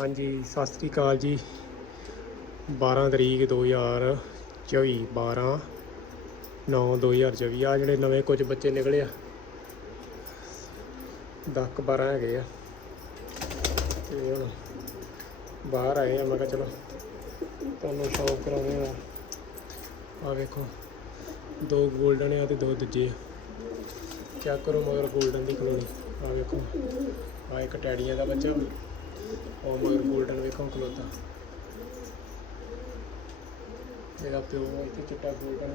ਹਾਂਜੀ, ਸਤਿ ਸ੍ਰੀ ਅਕਾਲ ਜੀ। 12 ਤਰੀਕ 2024 12 9 2024 ਆ ਜਿਹੜੇ ਨਵੇਂ ਕੁਝ ਬੱਚੇ ਨਿਕਲੇ ਆ 10 12 ਹੈਗੇ ਆ। ਤੇ ਹੁਣ ਬਾਹਰ ਆਏ ਆ, ਮੈਂ ਕਿਹਾ ਚਲੋ ਤੁਹਾਨੂੰ ਸ਼ੌਕ ਕਰਾਉਂਦੇ ਆ। ਆ ਵੇਖੋ, ਦੋ 골ਡਨ ਆ ਤੇ ਦੋ ਦੂਜੇ ਆ। ਚੈੱਕ ਕਰੋ ਮਗਰ 골ਡਨ ਦੀ ਕਲੋਨੀ। ਆ ਵੇਖੋ ਆ ਇੱਕ ਟੈਡੀਆਂ ਦਾ ਬੱਚਾ ਉਹ ਮਗਰ 골ਡਨ ਵੇਖੋ ਖਲੋਤਾ। ਇਹਦਾ ਪਿਓ ਇੱਥੇ ਚਿੱਟਾ 골ਡਨ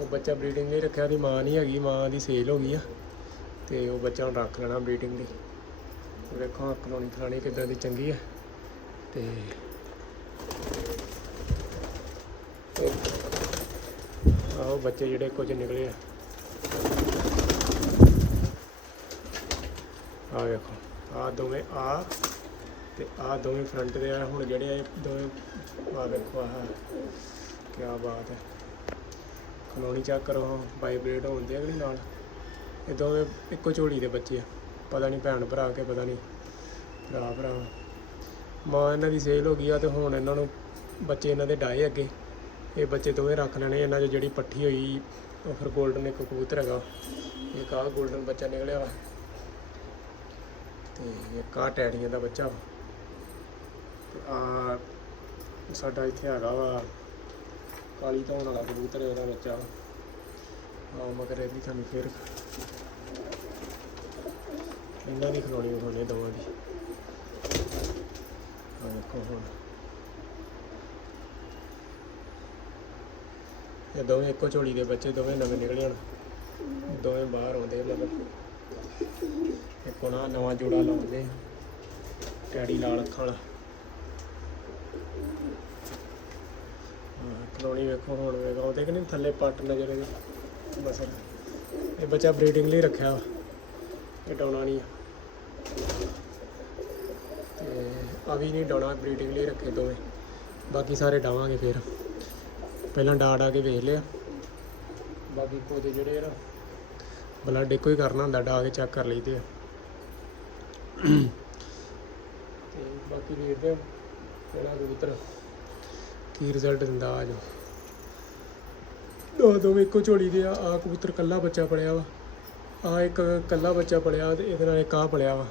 ਉਹ ਬੱਚਾ ਬਰੀਡਿੰਗ ਲਈ ਰੱਖਿਆ ਦੀ ਮਾਂ ਨਹੀਂ ਹੈਗੀ, ਮਾਂ ਦੀ ਸੇਲ ਹੋ ਗਈ ਆ। ਤੇ ਉਹ ਬੱਚਾ ਹੁਣ ਰੱਖ ਲੈਣਾ ਬਰੀਡਿੰਗ ਲਈ। ਵੇਖੋ ਆਹ ਕਲੋਨੀ ਖਲਾਣੀ ਕਿੱਦਾਂ ਦੀ ਚੰਗੀ ਆ। ਤੇ ਆਹੋ ਬੱਚੇ ਜਿਹੜੇ ਕੁਝ ਨਿਕਲੇ ਆ। ਆ ਵੇਖੋ, ਆ ਦੋਵੇਂ ਆ ਤੇ ਆ ਦੋਵੇਂ ਫਰੰਟ ਦੇ ਆ, ਹੁਣ ਜਿਹੜੇ ਆ ਦੋਵੇਂ ਆ ਵੇਖੋ, ਆਹ ਕੀ ਬਾਤ ਹੈ। ਕਲੋਨੀ ਚੈੱਕ ਕਰੋ ਵਾਈਬ੍ਰੇਟ ਹੁੰਦੇ ਆ ਕਿ ਨਾਲ। ਇਹ ਦੋਵੇਂ ਇੱਕੋ ਝੋਲੀ ਦੇ ਬੱਚੇ ਆ। ਪਤਾ ਨਹੀਂ ਭੈਣ ਭਰਾ ਕੇ, ਪਤਾ ਨਹੀਂ ਭਰਾ ਭਰਾ। ਮਾਂ ਇਹਨਾਂ ਦੀ ਸੇਲ ਹੋ ਗਈ ਆ ਤੇ ਹੁਣ ਇਹਨਾਂ ਨੂੰ ਬੱਚੇ ਇਹਨਾਂ ਦੇ ਡਾਏ ਅੱਗੇ। ਇਹ ਬੱਚੇ ਦੋਵੇਂ ਰੱਖ ਲੈਣੇ, ਇਹਨਾਂ 'ਚ ਜਿਹੜੀ ਪੱਠੀ ਹੋਈ, ਉਹ ਫਿਰ 골ਡਨ ਇੱਕ ਕਬੂਤਰ ਹੈਗਾ। ਇੱਕ ਆਹ 골ਡਨ ਬੱਚਾ ਨਿਕਲਿਆ ਵਾ। ਤੇ ਇੱਕ ਆਹ ਟੈਡੀਆਂ ਦਾ ਬੱਚਾ ਵਾ। ਤੇ ਆ ਸਾਡਾ ਇੱਥੇ ਹੈਗਾ ਵਾ, ਕਾਲੀ ਧੌਣ ਵਾਲਾ ਕਬੂਤਰ ਹੈ ਉਹਦਾ ਬੱਚਾ। ਆ ਮਗਰ ਇਹਦੀ ਤੁਹਾਨੂੰ ਫਿਰ ਇਹਨਾਂ ਦੀ ਖਲੋਣੀ ਵਿਖਾਉਣੀ ਦੋਵਾਂ ਦੀ। ਆ ਵੇਖੋ ਹੁਣ। ਇਹ ਦੋਵੇਂ ਇੱਕੋ ਝੋਲੀ ਦੇ ਬੱਚੇ, ਦੋਵੇਂ ਨਵੇਂ ਨਿਕਲੇ ਹਨ ਦੋਵੇਂ ਬਾਹਰ ਆਉਂਦੇ ਮਤਲਬ ਇੱਕ ਹੁਣ ਨਵਾਂ ਜੋੜਾ ਲਾਉਂਦੇ ਆ। ਟੈਡੀ ਲਾਲ ਅੱਖਾਂ ਵਾਲਾ। ਹਾਂ, ਕਲੋਨੀ ਵੇਖੋ ਹੁਣ ਵੇਖੋ। ਉਹਦੇ ਕਿ ਨਹੀਂ ਥੱਲੇ ਪੱਟ ਨਜ਼ਰ ਇਹਦੇ। ਬਸ ਇਹ ਬੱਚਾ ਬਰੀਡਿੰਗ ਲਈ ਰੱਖਿਆ ਵਾ। ਇਹ ਡਾਉਣਾ ਨਹੀਂ ਆ। ਤੇ ਆ ਵੀ ਨਹੀਂ ਡਾਉਣਾ ਬਰੀਡਿੰਗ ਲਈ ਰੱਖੇ ਦੋਵੇਂ। ਬਾਕੀ ਸਾਰੇ ਡਾਵਾਂਗੇ ਫਿਰ। ਪਹਿਲਾਂ ਡਾ ਡਾ ਕੇ ਵੇਖ ਲਿਆ। ਬਾਕੀ ਕੁਝ ਜਿਹੜੇ ਨਾ ਬਲੱਡ ਇੱਕੋ ਹੀ ਕਰਨਾ ਹੁੰਦਾ ਡਾ ਕੇ ਚੈੱਕ ਕਰ ਲਈਦੇ ਆ। ਤੇ ਬਾਕੀ ਦੇਖਦੇ ਆ ਕਿਹੜਾ ਕਬੂਤਰ, ਕੀ ਰਿਜ਼ਲਟ ਦਿੰਦਾ ਆ ਜੋ ਦੋ ਦੋਵੇਂ ਇੱਕੋ ਝੋਲੀ ਦੇ ਆ ਆ ਕਬੂਤਰ ਕੱਲਾ ਬੱਚਾ ਪੜਿਆ ਵਾ। ਆ ਇੱਕ ਕੱਲਾ ਬੱਚਾ ਪੜਿਆ ਤੇ ਇਹਦੇ ਨਾਲ ਇੱਕ ਆ ਪੜਿਆ ਵਾ।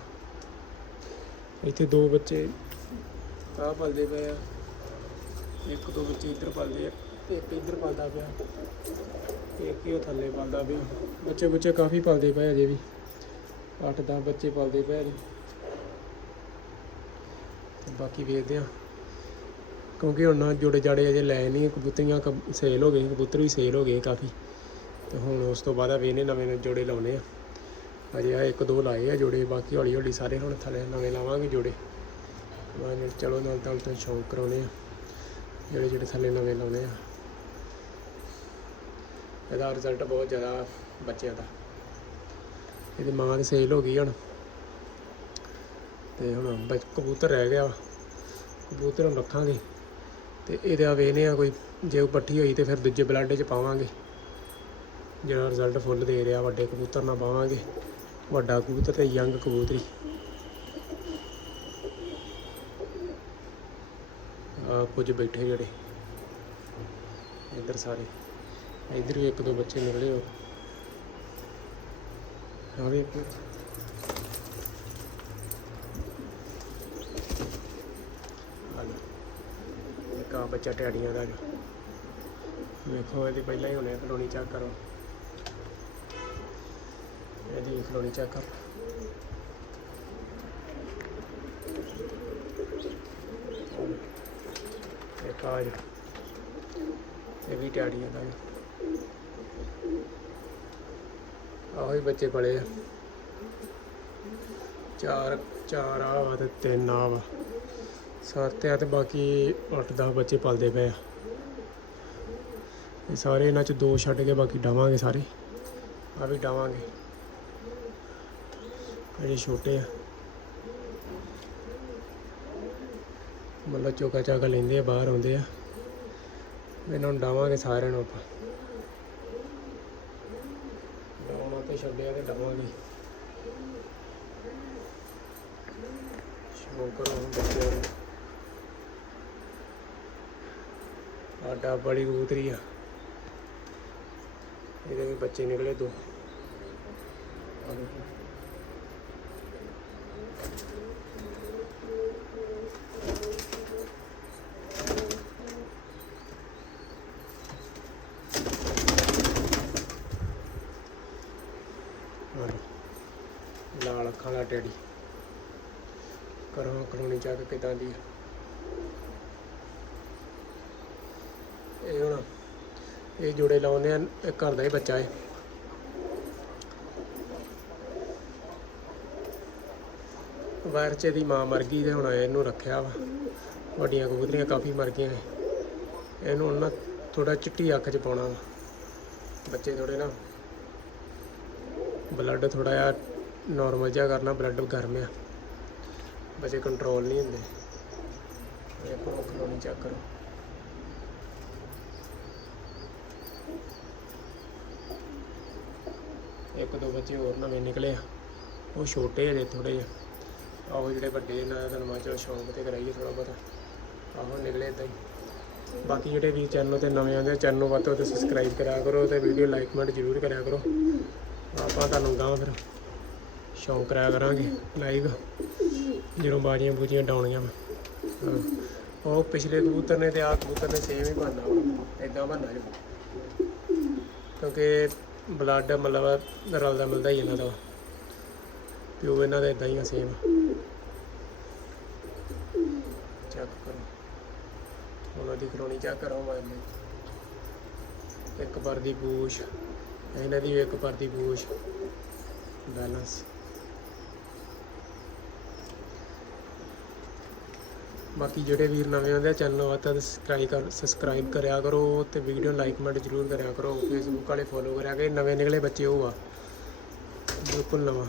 ਇੱਥੇ ਦੋ ਬੱਚੇ ਆ ਪਲਦੇ ਪਏ ਆ। ਇੱਕ ਦੋ ਬੱਚੇ ਇੱਧਰ ਪਲਦੇ ਆ ਤੇ ਇੱਕ ਇੱਧਰ ਪਲਦਾ ਪਿਆ। ਤੇ ਇੱਕ ਹੀ ਉਹ ਥੱਲੇ ਪਲਦਾ ਪਿਆ। ਬੱਚੇ ਬੱਚੇ ਕਾਫੀ ਪਲਦੇ ਪਏ ਅਜੇ ਵੀ। 8-10 ਬੱਚੇ ਪਲਦੇ ਪਏ ਨੇ। ਬਾਕੀ ਵੇਖਦੇ ਆ ਕਿਉਂਕਿ ਹੁਣ ਨਾ ਜੋੜੇ ਜਾੜੇ ਅਜੇ ਲੈ ਨਹੀਂ, ਕਬੂਤਰੀਆਂ ਸੇਲ ਹੋ ਗਏ ਕਬੂਤਰ ਵੀ ਸੇਲ ਹੋ ਗਏ ਕਾਫੀ। ਤੇ ਹੁਣ ਉਸ ਤੋਂ ਬਾਅਦ ਆ ਵੇਨੇ ਨਵੇਂ ਨਵੇਂ ਜੋੜੇ ਲਾਉਣੇ ਆ। ਅਜੇ ਆ ਇੱਕ ਦੋ ਲਾਏ ਆ ਜੋੜੇ, ਬਾਕੀ ਹੌਲੀ ਹੌਲੀ ਸਾਰੇ ਹੁਣ ਥੱਲੇ ਨਵੇਂ ਲਾਵਾਂਗੇ ਜੋੜੇ। ਮੈਂ ਚਲੋ ਨਾਲ ਤਾਂ ਤੋਂ ਸ਼ੌਂਕ ਕਰਾਉਣੇ ਆ। ਜਿਹੜੇ ਜਿਹੜੇ ਥੱਲੇ ਨਵੇਂ ਲਾਉਣੇ ਆ। ਇਹਦਾ ਰਿਜ਼ਲਟ ਬਹੁਤ ਜ਼ਿਆਦਾ ਬੱਚਿਆਂ ਦਾ। ਇਹਦੀ ਮਾਂ ਦੀ ਸੇਲ ਹੋ ਗਈ ਹੁਣ। ਤੇ ਹੁਣ ਬੱਚ- ਕਬੂਤਰ ਰਹਿ ਗਿਆ ਵਾ। ਕਬੂਤਰ ਨੂੰ ਰੱਖਾਂਗੇ। ਤੇ ਇਹਦੇ ਆ ਵੇਨੇ ਆ ਕੋਈ ਜੇ ਉਹ ਪੱਠੀ ਹੋਈ ਤੇ ਫਿਰ ਦੂਜੇ ਬਲੱਡ 'ਚ ਪਾਵਾਂਗੇ। ਜਿਹੜਾ ਰਿਜ਼ਲਟ ਫੁੱਲ ਦੇ ਰਿਹਾ ਵੱਡੇ ਕਬੂਤਰ ਨਾਲ ਪਾਵਾਂਗੇ। ਵੱਡਾ ਕਬੂਤਰ ਤੇ ਯੰਗ ਕਬੂਤਰੀ। ਆ ਕੁਝ ਬੈਠੇ ਜਿਹੜੇ। ਇੱਧਰ ਸਾਰੇ। ਇੱਧਰ ਵੀ ਇੱਕ ਦੋ ਬੱਚੇ ਨਿਕਲੇ ਹੋ ਆ ਵੀ ਇੱਕ ਆ ਬੱਚਾ ਟੈਡੀਆਂ ਦਾ ਜੋ। ਵੇਖੋ, ਇਹਦੀ ਪਹਿਲਾਂ ਹੀ ਹੁਣੇ ਕਲੋਨੀ ਚੈੱਕ ਕਰੋ। ਇਹਦੀ ਕਲੋਨੀ ਚੈੱਕ ਕਰ। ਇੱਕ ਆ ਇਹ ਵੀ ਟੈਡੀਆਂ ਦਾ ਜੋ। ਆਹੋ ਹੀ ਬੱਚੇ ਪਲੇ ਆ। ਚਾਰ ਚਾਰ ਆ ਵਾ ਤੇ ਤਿੰਨ ਆ ਵਾ। ਸੱਤ ਆ ਤੇ ਬਾਕੀ 8-10 ਬੱਚੇ ਪਲਦੇ ਪਏ ਆ। ਇਹ ਸਾਰੇ ਇਹਨਾਂ ਚ ਦੋ ਛੱਡ ਕੇ ਬਾਕੀ ਡਾਵਾਂਗੇ ਸਾਰੇ। ਆ ਵੀ ਡਾਵਾਂਗੇ। ਅਜੇ ਛੋਟੇ ਆ। ਮਤਲਬ ਚੋਕਾ ਚਾਕਾ ਲੈਂਦੇ ਆ, ਬਾਹਰ ਆਉਂਦੇ ਆ। ਇਹਨਾਂ ਨੂੰ ਡਾਵਾਂਗੇ ਸਾਰਿਆਂ ਨੂੰ ਆਪਾਂ। ਡਾਉਣਾ ਤੇ ਛੱਡਿਆ ਤੇ ਡਾਵਾਂਗੇ ਉਹ ਕਰੋ ਬੱਚੇ ਆਡਾ ਬੜੀ ਕਬੂਤਰੀ ਆ। ਇਹਦੇ ਵੀ ਬੱਚੇ ਨਿਕਲੇ ਦੋ ਆਹ ਦੇਖੋ। ਆਹ ਲਓ। ਲਾਲ ਅੱਖਾਂ ਕਰੋ ਕਲੋਨੀ ਚੱਕ ਕਿਦਾਂ ਦੀ ਇਹ ਹੁਣ ਇਹ ਜੋੜੇ ਲਾਉਂਦੇ ਆ, ਇਹ ਘਰ ਦਾ ਹੀ ਬੱਚਾ ਹੈ ਵਾਇਰ ਚ ਦੀ ਮਾਂ ਮਰ ਗਈ ਤੇ ਹੁਣ ਇਹਨੂੰ ਰੱਖਿਆ ਵਾ। ਵੱਡੀਆਂ ਕਬੂਤਰੀਆਂ ਕਾਫੀ ਮਰ ਗਈਆਂ ਇਹਨੂੰ ਹੁਣ ਨਾ ਥੋੜਾ ਚਿੱਟੀ ਅੱਖ ਚ ਪਾਉਣਾ ਵਾ। ਬੱਚੇ ਥੋੜੇ ਨਾ ਬਲੱਡ ਥੋੜਾ ਜਿਹਾ ਨਾਰਮਲ ਜਿਹਾ ਕਰਨਾ ਬਲੱਡ ਗਰਮ ਆ। ਬੱਚੇ ਕੰਟਰੋਲ ਨਹੀਂ ਹੁੰਦੇ। ਇਹ ਕੋਲ ਚੈੱਕ ਕਰੋ। ਇੱਕ ਦੋ ਬੱਚੇ ਹੋਰ ਨਵੇਂ ਨਿਕਲੇ ਆ। ਉਹ ਛੋਟੇ ਹਜੇ ਥੋੜੇ ਜਿਹੇ। ਆਹੋ ਜਿਹੜੇ ਵੱਡੇ ਇਹਨਾਂ ਤੁਹਾਨੂੰ ਮੈਂ ਚਲੋ ਸ਼ੌਂਕ ਤੇ ਕਰਾਈਏ ਥੋੜਾ ਬਹੁਤਾ। ਆਹੋ ਨਿਕਲੇ ਇਦਾਂ ਹੀ। ਬਾਕੀ ਜਿਹੜੇ ਵੀ ਚੈਨਲ ਤੇ ਨਵੇਂ ਆਉਂਦੇ ਚੈਨਲ ਨੂੰ ਵੱਧ ਤੋਂ ਵੱਧ ਸਬਸਕ੍ਰਾਈਬ ਕਰਿਆ ਕਰੋ ਤੇ ਵੀਡੀਓ ਲਾਈਕ ਕਮੈਂਟ ਜ਼ਰੂਰ ਕਰਿਆ ਕਰੋ। ਆਪਾਂ ਤੁਹਾਨੂੰ ਗਾਂ ਫਿਰ। ਸ਼ੌਂਕ ਕਰਾਇਆ ਕਰਾਂਗੇ ਲਾਈਵ ਜਦੋਂ ਬਾਜੀਆਂ ਬੂਜੀਆਂ ਡਾਉਣੀਆਂ ਵਾ। ਉਹ ਪਿਛਲੇ ਕਬੂਤਰ ਨੇ ਤੇ ਆਹ ਕਬੂਤਰ ਨੇ ਸੇਮ ਹੀ ਬਣਨਾ ਵਾ। ਇਦਾਂ ਬਣਨਾ ਜੋ ਕਿਉਂਕਿ ਬਲੱਡ ਮਤਲਬ ਰਲਦਾ ਮਿਲਦਾ ਹੀ ਇਹਨਾਂ ਦਾ। ਵਾ। ਪਿਓ ਇਹਨਾਂ ਦਾ ਇਦਾਂ ਹੀ ਆ ਸੇਮ ਚੈੱਕ ਕਰੋ। ਉਹਨਾਂ ਦੀ ਕਲੋਨੀ ਚੈੱਕ ਕਰੋ ਮਾਇਨੇ ਇੱਕ ਪਰ ਦੀ ਪੂਛ ਇਹਨਾਂ ਦੀ ਇੱਕ ਪਰ ਦੀ ਪੂਛ ਬੈਲੈਂਸ ਬਾਕੀ ਜਿਹੜੇ ਵੀਰ ਨਵੇਂ ਆਉਂਦੇ ਆ ਚੈਨਲ ਨੂੰ ਤਾਂ ਤੋਂ ਸਬਸਕ੍ਰਾਈਬ ਕਰ ਸਬਸਕ੍ਰਾਈਬ ਕਰਿਆ ਕਰੋ ਤੇ ਵੀਡੀਓ ਲਾਈਕ ਕਮੈਂਟ ਜ਼ਰੂਰ ਕਰਿਆ ਕਰੋ। ਫੇਸਬੁੱਕ ਵਾਲੇ ਫੋਲੋ ਕਰਿਆ ਕਰੋ, ਨਵੇਂ ਨਿਕਲੇ ਬੱਚੇ ਉਹ ਆ। ਬਿਲਕੁਲ ਨਵਾਂ।